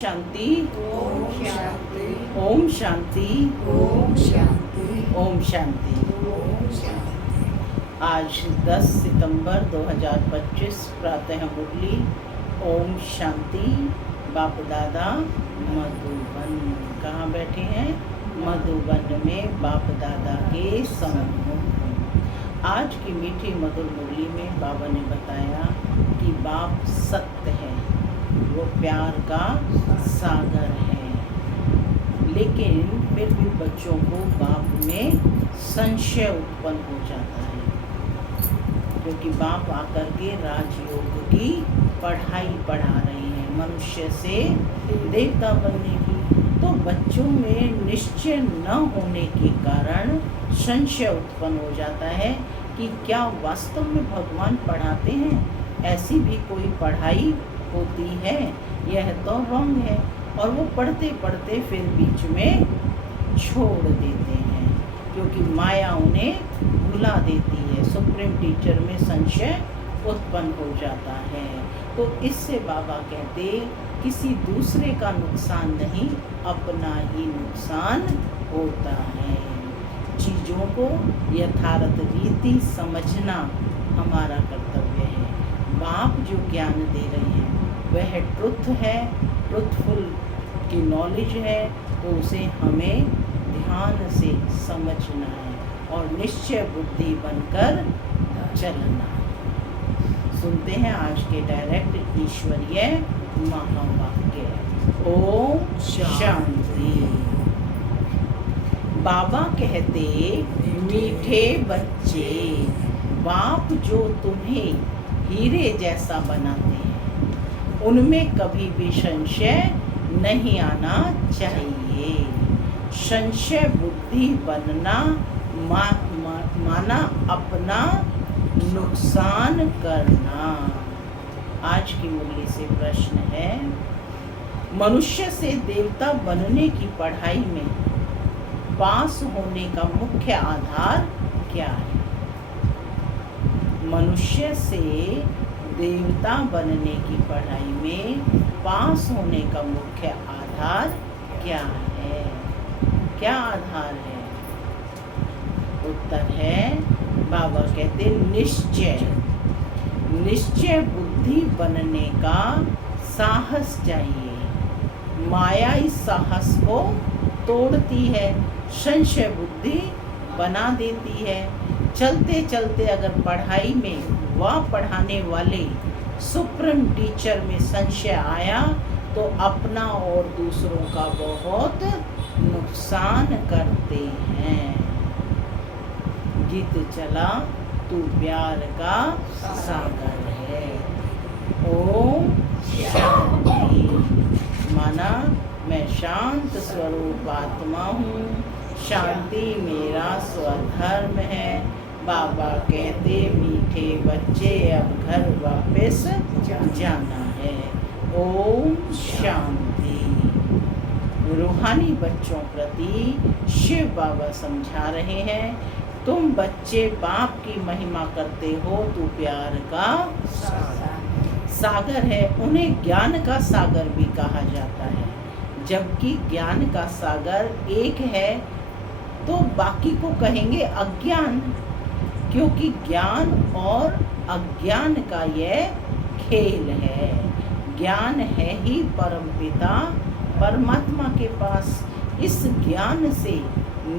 शांति। ओम शांति। ओम शांति। ओम शांति। ओम शांति। ओम शांति। आज 10 सितंबर 2025 प्रातः मुरली। ओम शांति। बाप दादा मधुबन। कहाँ बैठे हैं? मधुबन में बाप दादा के सम्मुख। आज की मीठी मधुर मुरली में बाबा ने बताया कि बाप सत्य है, वो प्यार का सागर है। लेकिन फिर भी बच्चों को बाप में संशय उत्पन्न हो जाता है, क्योंकि बाप आकर के राजयोग की पढ़ाई पढ़ा रहे हैं, मनुष्य से देवता बनने की। तो बच्चों में निश्चय न होने के कारण संशय उत्पन्न हो जाता है कि क्या वास्तव में भगवान पढ़ाते हैं? ऐसी भी कोई पढ़ाई होती है? यह तो रॉन्ग है। और वो पढ़ते पढ़ते फिर बीच में छोड़ देते हैं, क्योंकि माया उन्हें भुला देती है। सुप्रीम टीचर में संशय उत्पन्न हो जाता है। तो इससे बाबा कहते किसी दूसरे का नुकसान नहीं, अपना ही नुकसान होता है। चीज़ों को यथार्थ रीति समझना हमारा कर्तव्य है। बाप जो ज्ञान दे रहे हैं वह ट्रुथ है, ट्रुथफुल की नॉलेज है, तो उसे हमें ध्यान से समझना है और निश्चय बुद्धि बनकर चलना है। सुनते हैं आज के डायरेक्ट ईश्वरीय महावाक्य। ओम शांति। बाबा कहते, मीठे बच्चे, बाप जो तुम्हें हीरे जैसा बनाते हैं उनमें कभी भी संशय नहीं आना चाहिए। संशय बुद्धि बनना माना अपना नुकसान करना। आज की मुरली से प्रश्न है, मनुष्य से देवता बनने की पढ़ाई में पास होने का मुख्य आधार क्या है? मनुष्य से देवता बनने की पढ़ाई में पास होने का मुख्य आधार क्या है? क्या आधार है? उत्तर है, बाबा कहते निश्चय। निश्चय बुद्धि बनने का साहस चाहिए। माया इस साहस को तोड़ती है, संशय बुद्धि बना देती है। चलते चलते अगर पढ़ाई में वह पढ़ाने वाले सुप्रीम टीचर में संशय आया तो अपना और दूसरों का बहुत नुकसान करते हैं। गीत चला तू प्यार का सागर है। ओम शांति। माना मैं शांत स्वरूप आत्मा हूँ, शांति मेरा स्वधर्म है। बाबा कहते मीठे बच्चे अब घर वापस जाना है। ओम शांति। रूहानी बच्चों प्रति शिव बाबा समझा रहे हैं, तुम बच्चे बाप की महिमा करते हो, तू प्यार का सागर है। उन्हें ज्ञान का सागर भी कहा जाता है। जबकि ज्ञान का सागर एक है तो बाकी को कहेंगे अज्ञान, क्योंकि ज्ञान और अज्ञान का यह खेल है। ज्ञान है ही परमपिता परमात्मा के पास। इस ज्ञान से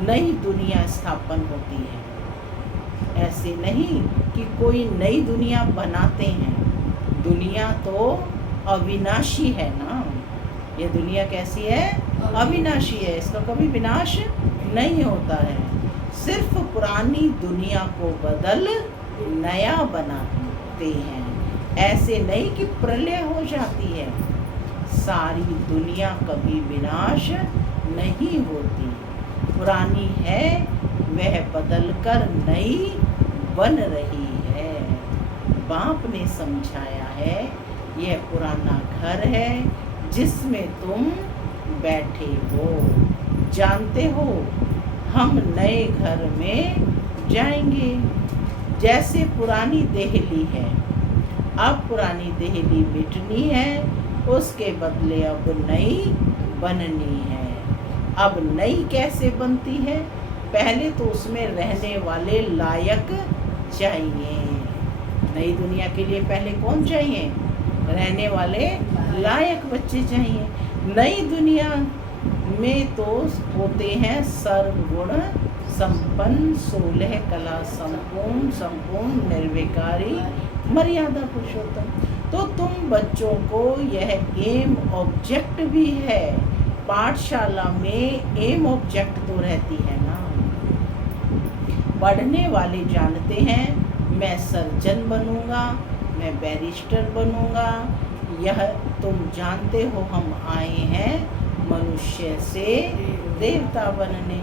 नई दुनिया स्थापन होती है। ऐसे नहीं कि कोई नई दुनिया बनाते हैं। दुनिया तो अविनाशी है ना। ये दुनिया कैसी है? अविनाशी है। इसका कभी विनाश नहीं होता है। सिर्फ पुरानी दुनिया को बदल नया बनाते हैं। ऐसे नहीं कि प्रलय हो जाती है। सारी दुनिया कभी विनाश नहीं होती। पुरानी है वह बदलकर नई बन रही है। बाप ने समझाया है, यह पुराना घर है जिसमें तुम बैठे हो। जानते हो हम नए घर में जाएंगे। जैसे पुरानी देहली है, अब पुरानी देहली मिटनी है उसके बदले अब नई बननी है। अब नई कैसे बनती है? पहले तो उसमें रहने वाले लायक चाहिए। नई दुनिया के लिए पहले कौन चाहिए? रहने वाले लायक बच्चे चाहिए। नई दुनिया में तो होते हैं सर्वगुण संपन्न, 16 कला संपूर्ण निर्विकारी, मर्यादा पुरुषोत्तम। तो तुम बच्चों को यह एम ऑब्जेक्ट भी है। पाठशाला में एम ऑब्जेक्ट तो रहती है ना। पढ़ने वाले जानते हैं मैं सर्जन बनूंगा, मैं बैरिस्टर बनूंगा। यह तुम जानते हो हम आए हैं मनुष्य से देवता बनने।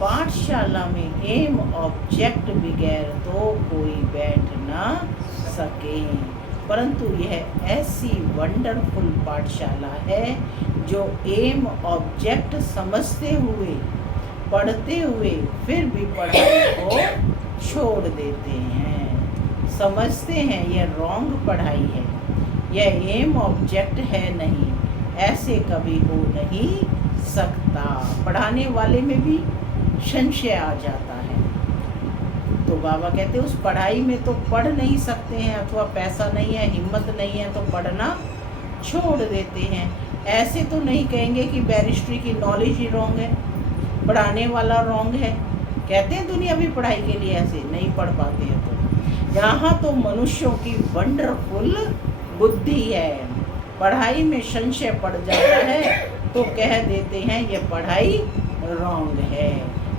पाठशाला में एम ऑब्जेक्ट बगैर तो कोई बैठ ना सके, परंतु यह ऐसी वंडरफुल पाठशाला है जो एम ऑब्जेक्ट समझते हुए, पढ़ते हुए फिर भी पढ़ाई को छोड़ देते हैं। समझते हैं यह रॉन्ग पढ़ाई है, यह एम ऑब्जेक्ट है नहीं, ऐसे कभी हो नहीं सकता। पढ़ाने वाले में भी संशय आ जाता है। तो बाबा कहते उस पढ़ाई में तो पढ़ नहीं सकते हैं, अथवा पैसा नहीं है, हिम्मत नहीं है, तो पढ़ना छोड़ देते हैं। ऐसे तो नहीं कहेंगे कि बैरिस्ट्री की नॉलेज ही रॉन्ग है, पढ़ाने वाला रॉन्ग है। कहते हैं दुनियावी पढ़ाई के लिए ऐसे नहीं पढ़ पाते हैं। तो यहाँ तो मनुष्यों की वंडरफुल बुद्धि है। पढ़ाई में संशय पड़ जाता है तो कह देते हैं ये पढ़ाई रॉन्ग है।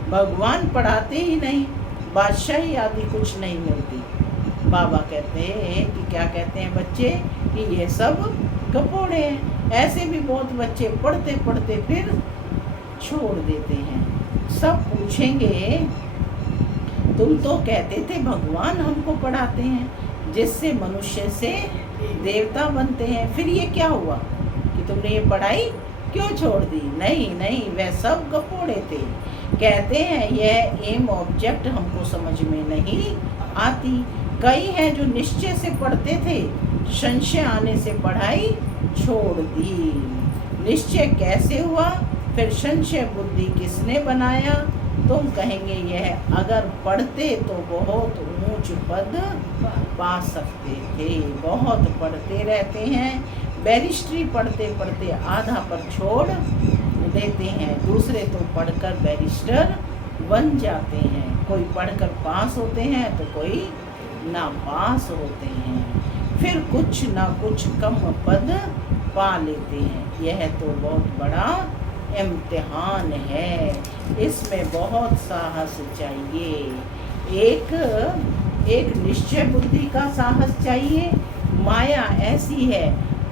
भगवान पढ़ाते ही नहीं, बादशाही आदि कुछ नहीं मिलती। बाबा कहते हैं कि क्या कहते हैं बच्चे कि ये सब कपोड़े हैं। ऐसे भी बहुत बच्चे पढ़ते पढ़ते फिर छोड़ देते हैं। सब पूछेंगे तुम तो कहते थे भगवान हमको पढ़ाते हैं जिससे मनुष्य से देवता बनते हैं, फिर ये क्या हुआ कि तुमने ये पढ़ाई क्यों छोड़ दी? नहीं नहीं, वह सब गपोड़े थे। कहते हैं यह एम ऑब्जेक्ट हमको समझ में नहीं आती। कई हैं जो निश्चय से पढ़ते थे, संशय आने से पढ़ाई छोड़ दी। निश्चय कैसे हुआ? फिर संशय बुद्धि किसने बनाया? तुम कहेंगे यह अगर पढ़ते तो बहुत ऊंच पद पा सकते थे। बहुत पढ़ते रहते हैं, बैरिस्ट्री पढ़ते पढ़ते आधा पर छोड़ देते हैं। दूसरे तो पढ़कर बैरिस्टर बन जाते हैं। कोई पढ़कर पास होते हैं तो कोई ना पास होते हैं, फिर कुछ ना कुछ कम पद पा लेते हैं। यह तो बहुत बड़ा इम्तिहान है, इसमें बहुत साहस चाहिए। एक निश्चय बुद्धि का साहस चाहिए। माया ऐसी है,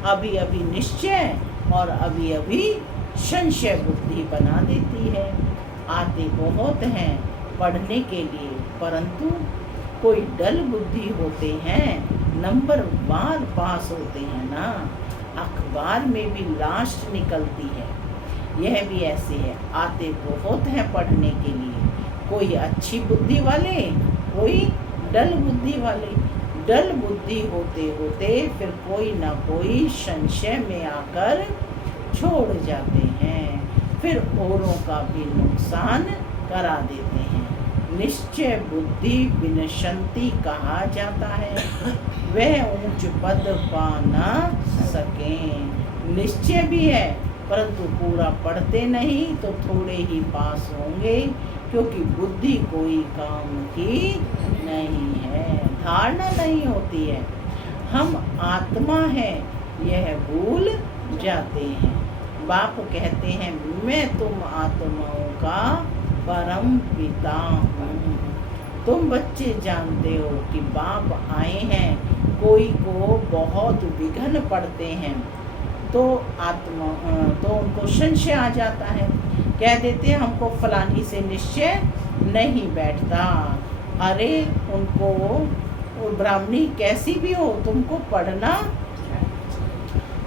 अभी अभी निश्चय और अभी अभी संशय बुद्धि बना देती है। आते बहुत हैं पढ़ने के लिए, परंतु कोई डल बुद्धि होते हैं, नंबर बाद पास होते हैं ना। अखबार में भी लास्ट निकलती है। यह भी ऐसे है, आते बहुत हैं पढ़ने के लिए, कोई अच्छी बुद्धि वाले, कोई डल बुद्धि वाले। डल बुद्धि होते होते फिर कोई ना कोई संशय में आकर छोड़ जाते हैं, फिर औरों का भी नुकसान करा देते हैं। निश्चय बुद्धि विनशंति कहा जाता है, वह ऊंच पद पा ना सकें। निश्चय भी है परंतु पूरा पढ़ते नहीं तो थोड़े ही पास होंगे, क्योंकि बुद्धि कोई काम की नहीं है, धारणा नहीं होती है। हम आत्मा है यह भूल जाते हैं। बाप कहते हैं मैं तुम आत्माओं का परम पिता हूँ। तुम बच्चे जानते हो कि बाप आए हैं, कोई को बहुत विघ्न पड़ते हैं तो उनको संशय आ जाता है। कह देते हैं हमको फलानी से निश्चय नहीं बैठता। अरे उनको ब्राह्मणी कैसी भी हो, तुमको पढ़ना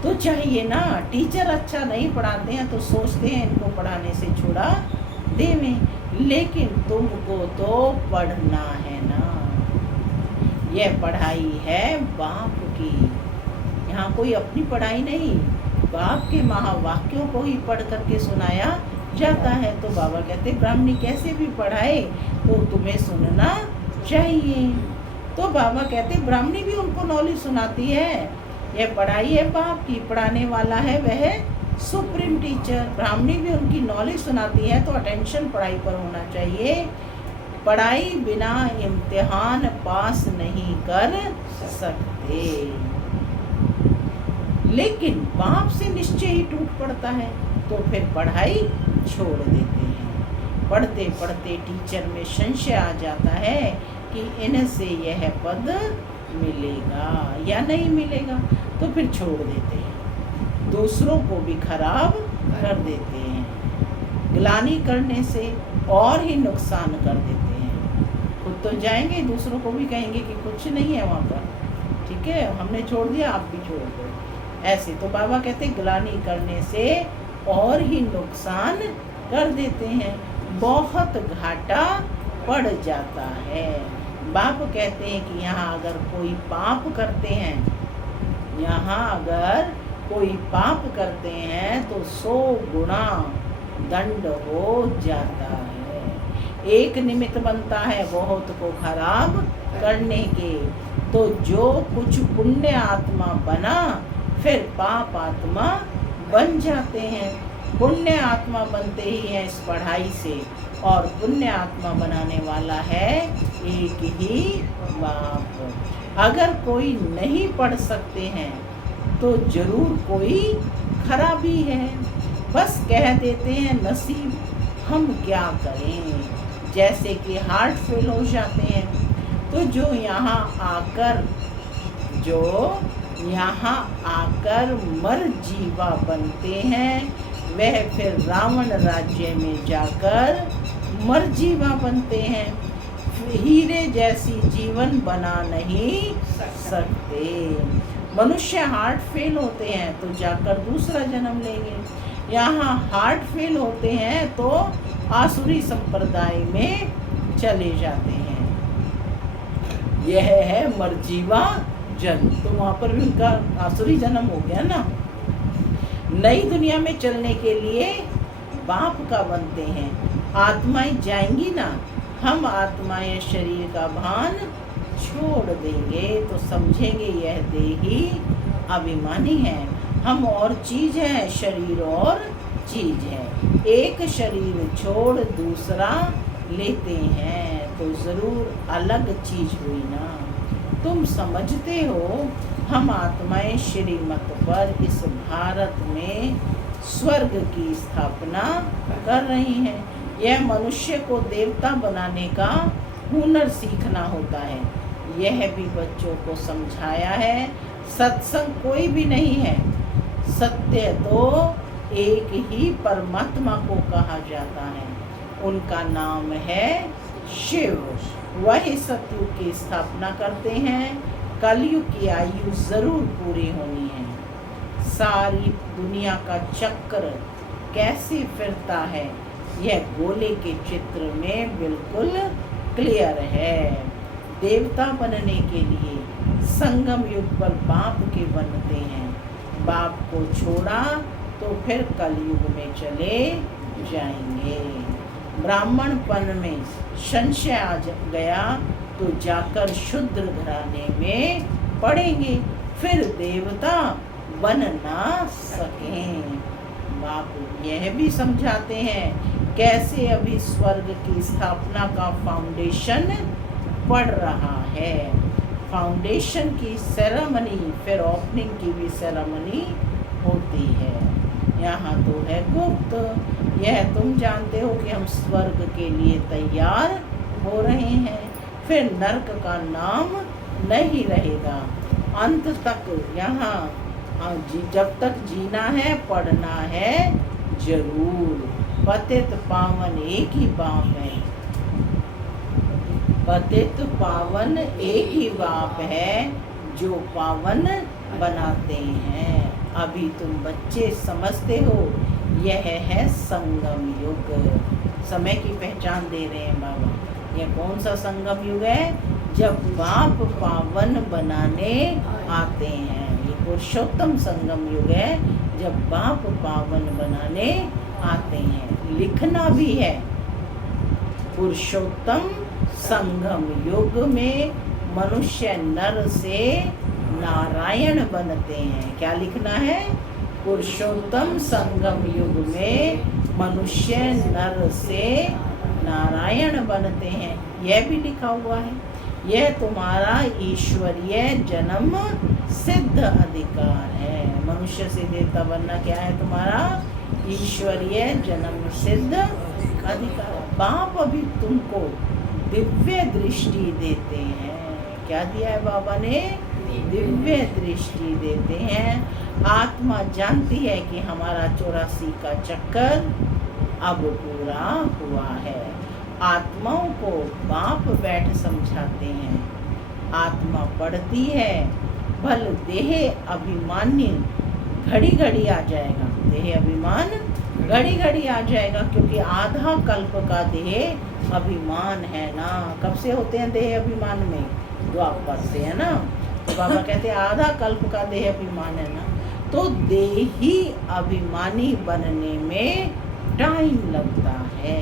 तो चाहिए ना। टीचर अच्छा नहीं पढ़ाते हैं तो सोचते हैं इनको पढ़ाने से छुड़ा देवें, लेकिन तुमको तो पढ़ना है ना। यह पढ़ाई है बाप की, यहाँ कोई अपनी पढ़ाई नहीं, बाप के महावाक्यों को ही पढ़ करके सुनाया जाता है। तो बाबा कहते ब्राह्मणी कैसे भी पढ़ाए तो तुम्हें सुनना चाहिए। तो बाबा कहते ब्राह्मणी भी उनको नॉलेज सुनाती है। यह पढ़ाई है बाप की, पढ़ाने वाला है वह सुप्रीम टीचर। ब्राह्मणी भी उनकी नॉलेज सुनाती है। तो अटेंशन पढ़ाई पर होना चाहिए। पढ़ाई बिना इम्तिहान पास नहीं कर सकते, लेकिन बाप से निश्चय ही टूट पड़ता है तो फिर पढ़ाई छोड़ देते हैं। पढ़ते पढ़ते टीचर में संशय आ जाता है कि इनसे यह पद मिलेगा या नहीं मिलेगा, तो फिर छोड़ देते हैं। दूसरों को भी खराब कर देते हैं, ग्लानि करने से और ही नुकसान कर देते हैं। खुद तो जाएंगे, दूसरों को भी कहेंगे कि कुछ नहीं है वहाँ पर, ठीक है, हमने छोड़ दिया, आप भी छोड़ दो। ऐसे तो बाबा कहते ग्लानि करने से और ही नुकसान कर देते हैं, बहुत घाटा पड़ जाता है। बाप कहते हैं कि यहाँ अगर कोई पाप करते हैं, यहाँ अगर कोई पाप करते हैं तो 100 गुना दंड हो जाता है। एक निमित्त बनता है बहुत को खराब करने के। तो जो कुछ पुण्य आत्मा बना फिर पाप आत्मा बन जाते हैं। पुण्य आत्मा बनते ही है इस पढ़ाई से, और पुण्य आत्मा बनाने वाला है एक ही बाप। अगर कोई नहीं पढ़ सकते हैं तो जरूर कोई खराबी है, बस कह देते हैं नसीब, हम क्या करें। जैसे कि हार्ट फेल हो जाते हैं, तो जो यहाँ आकर मर जीवा बनते हैं, वह फिर रावण राज्य में जाकर मर जीवा बनते हैं। हीरे जैसी जीवन बना नहीं सकते। मनुष्य हार्ट फेल होते हैं तो जाकर दूसरा जन्म लेंगे, यहाँ हार्ट फेल होते हैं तो आसुरी संप्रदाय में चले जाते हैं। यह है मरजीवा जन्म, तो वहाँ पर भी उनका आसुरी जन्म हो गया ना। नई दुनिया में चलने के लिए बाप का बनते हैं। आत्माएं जाएंगी ना, हम आत्माएं शरीर का भान छोड़ देंगे तो समझेंगे यह देही अभिमानी है, हम और चीज है, शरीर और चीज है। एक शरीर छोड़ दूसरा लेते हैं तो जरूर अलग चीज हुई ना। तुम समझते हो हम आत्माएं श्रीमत पर इस भारत में स्वर्ग की स्थापना कर रही हैं। यह मनुष्य को देवता बनाने का हुनर सीखना होता है। यह भी बच्चों को समझाया है। सत्संग कोई भी नहीं है, सत्य तो एक ही परमात्मा को कहा जाता है, उनका नाम है शिव। वही सतयुग की स्थापना करते हैं। कलयुग की आयु जरूर पूरी होनी है। सारी दुनिया का चक्र कैसे फिरता है यह गोले के चित्र में बिल्कुल क्लियर है। देवता बनने के लिए संगम युग पर बाप के बनते हैं। बाप को छोड़ा तो फिर कलयुग में चले जाएंगे। ब्राह्मणपन में संशय आ गया तो जाकर शूद्र घराने में पड़ेंगे, फिर देवता बन ना सकें। बाप यह भी समझाते हैं कैसे अभी स्वर्ग की स्थापना का फाउंडेशन पड़ रहा है। फाउंडेशन की सेरेमनी फिर ओपनिंग की भी सेरेमनी होती है। यहाँ तो है गुप्त। यह तुम जानते हो कि हम स्वर्ग के लिए तैयार हो रहे हैं, फिर नरक का नाम नहीं रहेगा। अंत तक यहाँ जब तक जीना है पढ़ना है जरूर। पतित पावन एक ही बाप है, पतित पावन एक ही बाप है जो पावन बनाते हैं। अभी तुम बच्चे समझते हो यह है संगम युग। समय की पहचान दे रहे हैं बाबा। यह कौन सा संगम युग है? जब बाप पावन बनाने आते हैं। ये पुरुषोत्तम संगम युग है जब बाप पावन बनाने आते हैं। लिखना भी है, पुरुषोत्तम संगम युग में मनुष्य नर से नारायण बनते हैं। क्या लिखना है? पुरुषोत्तम संगम युग में मनुष्य नर से नारायण बनते हैं। यह भी लिखा हुआ है। यह तुम्हारा ईश्वरीय जन्म सिद्ध अधिकार है। मनुष्य से देवता बनना क्या है? तुम्हारा ईश्वरीय जन्म सिद्ध अधिकार। बाप अभी तुमको दिव्य दृष्टि देते हैं। क्या दिया है बाबा ने? दिव्य दृष्टि देते हैं। आत्मा जानती है कि हमारा 84 का चक्कर अब पूरा हुआ है। आत्माओं को बाप बैठ समझाते हैं। आत्मा पढ़ती है, भल देह अभिमानी घड़ी घड़ी आ जाएगा। देह अभिमान घड़ी घड़ी आ जाएगा, क्योंकि आधा कल्प का देह अभिमान है ना। कब से होते हैं देह अभिमान में? द्वापर से, है ना। तो बाबा कहते हैं आधा कल्प का देह अभिमान है ना। तो देही अभिमानी बनने में टाइम लगता है।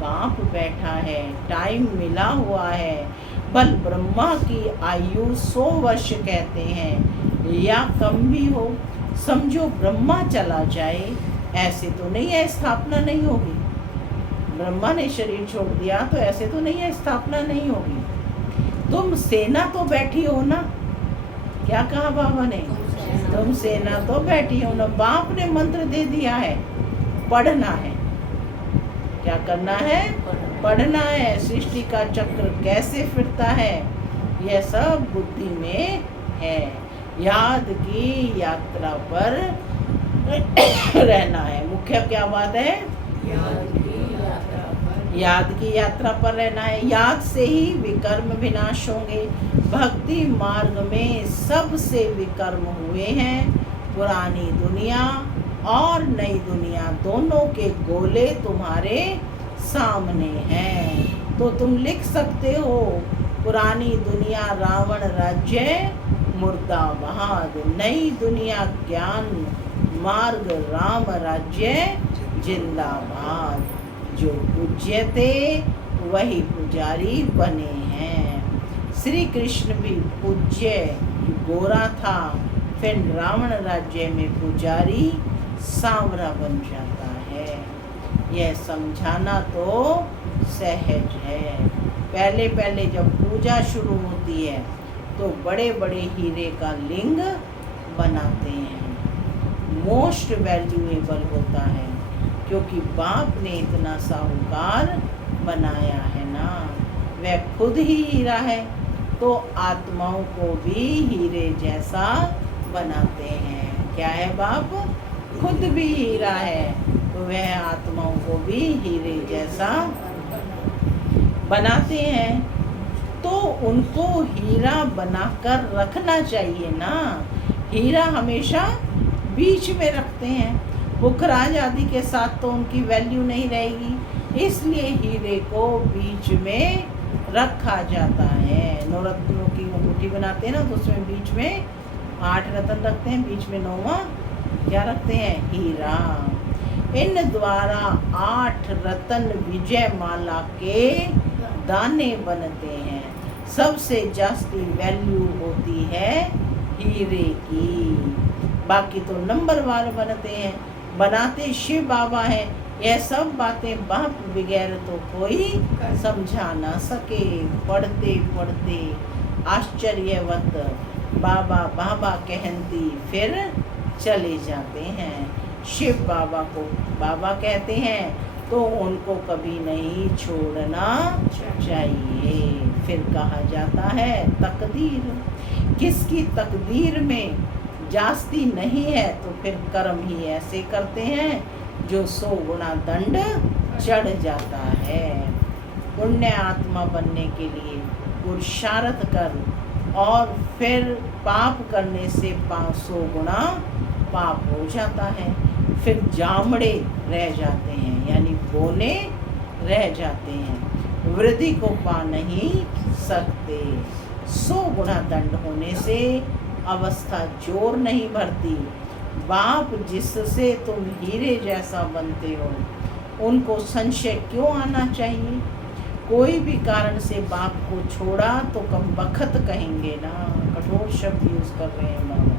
बाप बैठा है, टाइम मिला हुआ है। बल ब्रह्मा की आयु 100 वर्ष कहते हैं, या कम भी हो। समझो ब्रह्मा चला जाए, ऐसे तो नहीं है स्थापना नहीं होगी। ब्रह्मा ने शरीर छोड़ दिया तो ऐसे तो नहीं है स्थापना नहीं होगी। तुम सेना तो बैठी हो ना। क्या कहा बाबा ने? तुम सेना तो बैठी हो ना। बाप ने मंत्र दे दिया है, पढ़ना है। क्या करना है? पढ़ना है। सृष्टि का चक्र कैसे फिरता है, यह सब बुद्धि में है। याद की यात्रा पर रहना है। मुख्य क्या बात है? याद की यात्रा पर रहना है। याद से ही विकर्म विनाश होंगे। भक्ति मार्ग में सबसे विकर्म हुए हैं। पुरानी दुनिया और नई दुनिया दोनों के गोले तुम्हारे सामने हैं। तो तुम लिख सकते हो, पुरानी दुनिया रावण राज्य मुर्दाबाद, नई दुनिया ज्ञान मार्ग राम राज्य जिंदाबाद। जो पूज्य थे वही पुजारी बने हैं। श्री कृष्ण भी पूज्य गोरा था, फिर रावण राज्य में पुजारी सांवरा बन जाता है। यह समझाना तो सहज है। पहले पहले जब पूजा शुरू होती है तो बड़े बड़े हीरे का लिंग बनाते हैं। मोस्ट वैल्यूएबल होता है, क्योंकि बाप ने इतना साहूकार बनाया है ना। वह खुद ही हीरा है, तो आत्माओं को भी हीरे जैसा बनाते हैं। क्या है? बाप खुद भी हीरा है, तो वह आत्माओं को भी हीरे जैसा बनाते हैं। तो उनको हीरा बनाकर रखना चाहिए ना। हीरा हमेशा बीच में रखते हैं। पुखराज आदि के साथ तो उनकी वैल्यू नहीं रहेगी, इसलिए हीरे को बीच में रखा जाता है। नवरत्नों की अंगूठी बनाते हैं ना, तो उसमें बीच में 8 रत्न रखते हैं, बीच में 9वां क्या रखते हैं? हीरा। इन द्वारा 8 रत्न विजय माला के दाने बनते हैं। सबसे जास्ती वैल्यू होती है हीरे की। बाकी तो नंबरवार बनते हैं। बनाते शिव बाबा हैं। यह सब बातें बाप बगैर तो कोई समझा ना सके। पढ़ते पढ़ते आश्चर्यवत बाबा बाबा कहती फिर चले जाते हैं। शिव बाबा को बाबा कहते हैं, तो उनको कभी नहीं छोड़ना चाहिए। फिर कहा जाता है तकदीर। किसकी तकदीर में जास्ती नहीं है, तो फिर कर्म ही ऐसे करते हैं जो 100 गुना दंड चढ़ जाता है। पुण्य आत्मा बनने के लिए पुरुषार्थ कर, और फिर पाप करने से 500 गुना पाप हो जाता है। फिर जामड़े रह जाते हैं, यानी बोने रह जाते हैं। वृद्धि को पा नहीं सकते। 100 गुना दंड होने से अवस्था जोर नहीं भरती। बाप जिससे तुम हीरे जैसा बनते हो उनको संशय क्यों आना चाहिए। कोई भी कारण से बाप को छोड़ा तो कम बखत कहेंगे ना। कठोर शब्द यूज कर रहे हैं बाबा।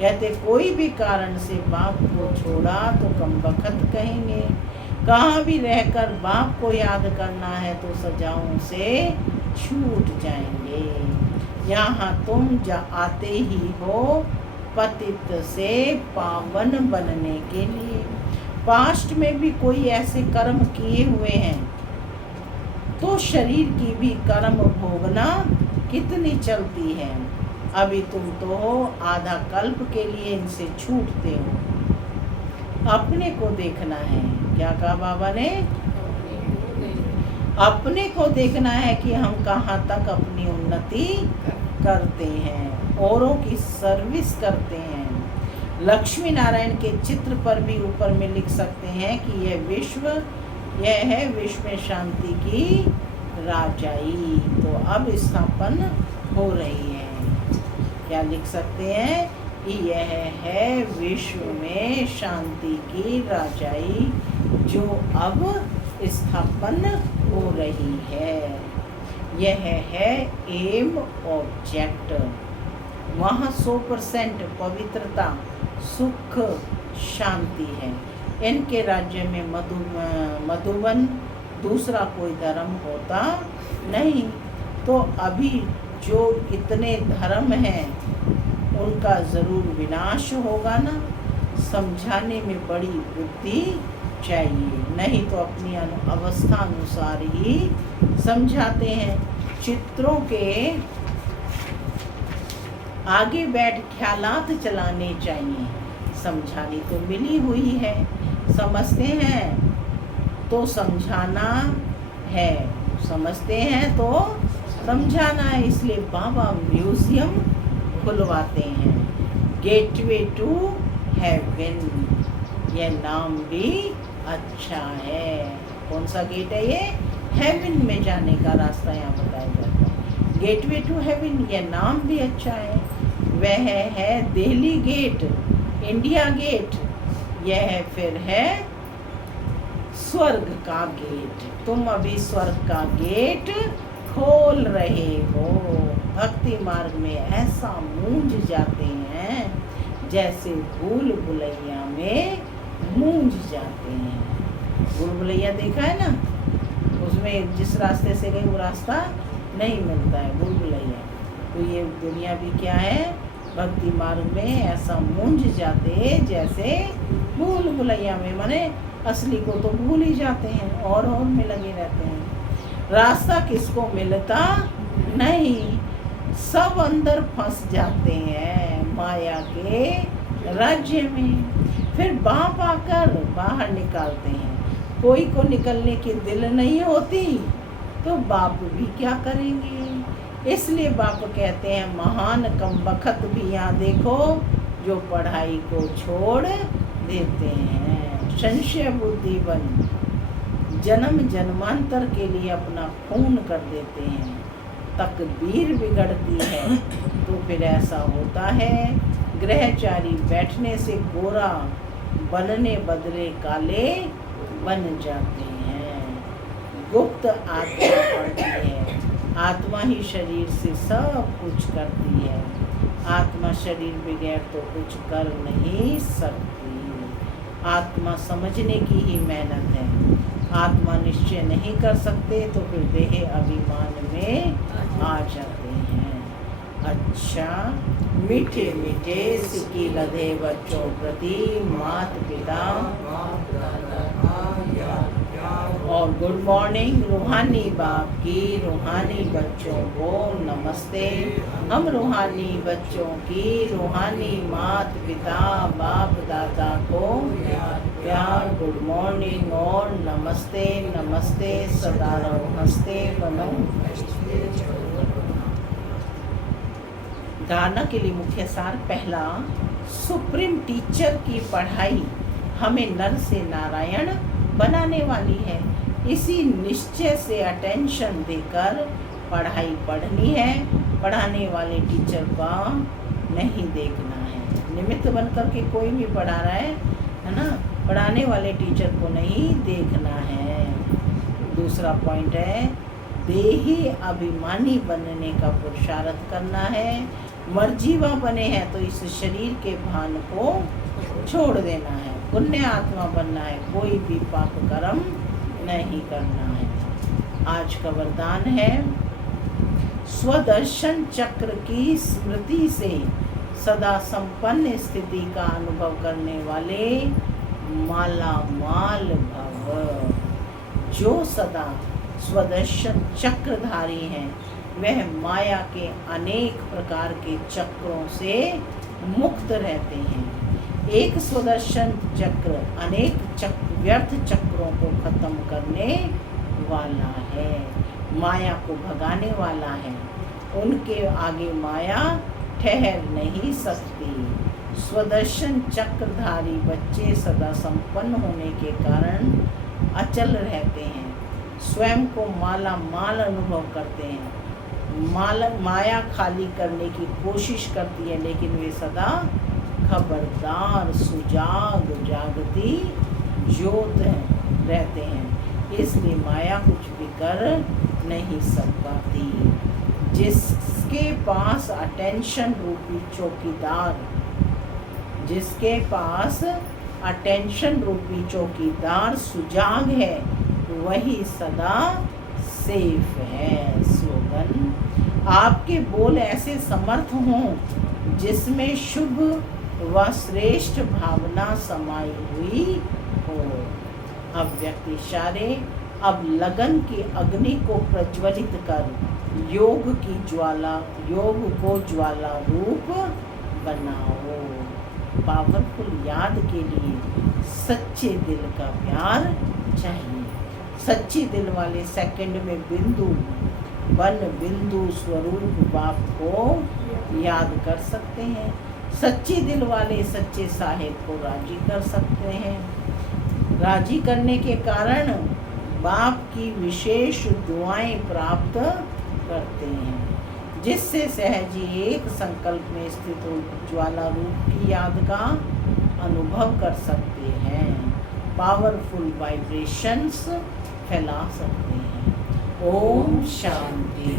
कहते कोई भी कारण से बाप को छोड़ा तो कम बखत कहेंगे। कहाँ भी रहकर बाप को याद करना है तो सजाओं से छूट जाएंगे। यहाँ तुम आते ही हो पतित से पावन बनने के लिए। पास्ट में भी कोई ऐसे कर्म किए हुए हैं तो शरीर की भी कर्म भोगना कितनी चलती है। अभी तुम तो हो आधा कल्प के लिए इनसे छूटते हो। अपने को देखना है। क्या कहा बाबा ने? अपने को देखना है कि हम कहाँ तक अपनी उन्नति करते हैं, औरों की सर्विस करते हैं। लक्ष्मी नारायण के चित्र पर भी ऊपर में लिख सकते हैं कि यह है विश्व में शांति की राजाई। तो अब स्थापन हो रही है। क्या लिख सकते हैं कि यह है विश्व में शांति की राजाई जो अब स्थापन हो रही है। यह है एम ऑब्जेक्ट। वहाँ 100% पवित्रता सुख शांति है। इनके राज्य में मधुबन दूसरा कोई धर्म होता नहीं। तो अभी जो इतने धर्म हैं उनका ज़रूर विनाश होगा ना। समझाने में बड़ी बुद्धि चाहिए, नहीं तो अपनी अवस्था अनुसार ही समझाते हैं। चित्रों के आगे बैठ ख्यालात चलाने चाहिए। समझानी तो मिली हुई है, समझते हैं तो समझाना है, समझते हैं तो समझाना है। इसलिए बाबा म्यूजियम खुलवाते हैं। गेटवे टू हेवन, यह नाम भी अच्छा है। कौन सा गेट है ये? हेवन में जाने का रास्ता यहाँ बताया जाता है। गेटवे टू हेवन, यह नाम भी अच्छा है। वह है दिल्ली गेट, इंडिया गेट। यह फिर है स्वर्ग का गेट। तुम अभी स्वर्ग का गेट खोल रहे हो। भक्ति मार्ग में ऐसा मूंझ जाते हैं जैसे भूल भुलैया में मूंझ जाते हैं। भूल भुलैया देखा है ना, उसमें जिस रास्ते से गए वो रास्ता नहीं मिलता है, भूल भुलैया। तो ये दुनिया भी क्या है, भक्ति मार्ग में ऐसा मूंझ जाते जैसे भूल भुलैया में, माने असली को तो भूल ही जाते हैं और में लगे रहते हैं। रास्ता किसको मिलता नहीं, सब अंदर फंस जाते हैं माया के राज्य में। फिर बाप आकर बाहर निकालते हैं। कोई को निकलने की दिल नहीं होती तो बाप भी क्या करेंगे। इसलिए बाप कहते हैं महान कम बखत भी यहाँ देखो जो पढ़ाई को छोड़ देते हैं। संशय बुद्धि बन जन्म जन्मांतर के लिए अपना खून कर देते हैं। तकदीर बिगड़ती है तो फिर ऐसा होता है। ग्रहचारी बैठने से गोरा बनने बदले काले बन जाते हैं। गुप्त आत्मा पड़ती है। आत्मा ही शरीर से सब कुछ करती है। आत्मा शरीर बगैर तो कुछ कर नहीं सकती। आत्मा समझने की ही मेहनत है। आत्मा निश्चय नहीं कर सकते तो फिर देह अभिमान में आ जाते हैं। अच्छा, मीठे मीठे सिक्की लदे बच्चों प्रति मात पिता और गुड मॉर्निंग रूहानी बाप की रूहानी बच्चों को नमस्ते। हम रूहानी बच्चों की रूहानी मात पिता बाप दादा को प्यार गुड मॉर्निंग और नमस्ते नमस्ते सदा रहो हंसते बनो। धारणा के लिए मुख्य सार। पहला, सुप्रीम टीचर की पढ़ाई हमें नर से नारायण बनाने वाली है। इसी निश्चय से अटेंशन देकर पढ़ाई पढ़नी है। पढ़ाने वाले टीचर का नहीं देखना है। निमित्त बनकर के कोई भी पढ़ा रहा है ना, पढ़ाने वाले टीचर को नहीं देखना है। दूसरा पॉइंट है, देही अभिमानी बनने का पुरुषार्थ करना है। मर्जीवा बने हैं तो इस शरीर के भान को छोड़ देना है। पुण्य आत्मा बनना है, कोई भी पाप कर्म नहीं करना है। आज का वरदान है, स्वदर्शन चक्र की स्मृति से सदा संपन्न स्थिति का अनुभव करने वाले माला माल भव। जो सदा स्वदर्शन चक्रधारी हैं वह माया के अनेक प्रकार के चक्रों से मुक्त रहते हैं। एक स्वदर्शन चक्र अनेक व्यर्थ चक्रों को खत्म करने वाला है, माया को भगाने वाला है। उनके आगे माया ठहर नहीं सकती। स्वदर्शन चक्रधारी बच्चे सदा संपन्न होने के कारण अचल रहते हैं, स्वयं को माला माल अनुभव करते हैं। माया खाली करने की कोशिश करती है, लेकिन वे सदा खबरदार सुजाग जागती ज्योत रहते हैं, इसलिए माया कुछ भी कर नहीं सक पाती। जिसके पास अटेंशन रूपी चौकीदार, जिसके पास अटेंशन रूपी चौकीदार सुजाग है, वही सदा सेफ है। स्लोगन, आपके बोल ऐसे समर्थ हों जिसमें शुभ व श्रेष्ठ भावना समाई हुई हो। अव्यक्त इशारे, अब लगन की अग्नि को प्रज्वलित कर योग को ज्वाला रूप बनाओ। पावरफुल याद के लिए सच्चे दिल का प्यार चाहिए। सच्चे दिल वाले सेकंड में बिंदु स्वरूप बाप को याद कर सकते हैं। सच्चे दिल वाले सच्चे साहिब को राजी कर सकते हैं। राजी करने के कारण बाप की विशेष दुआएं प्राप्त करते हैं, जिससे सहज ही एक संकल्प में स्थित ज्वाला रूप की याद का अनुभव कर सकते हैं। पावरफुल वाइब्रेशंस फैला सकते हैं। ओम शांति।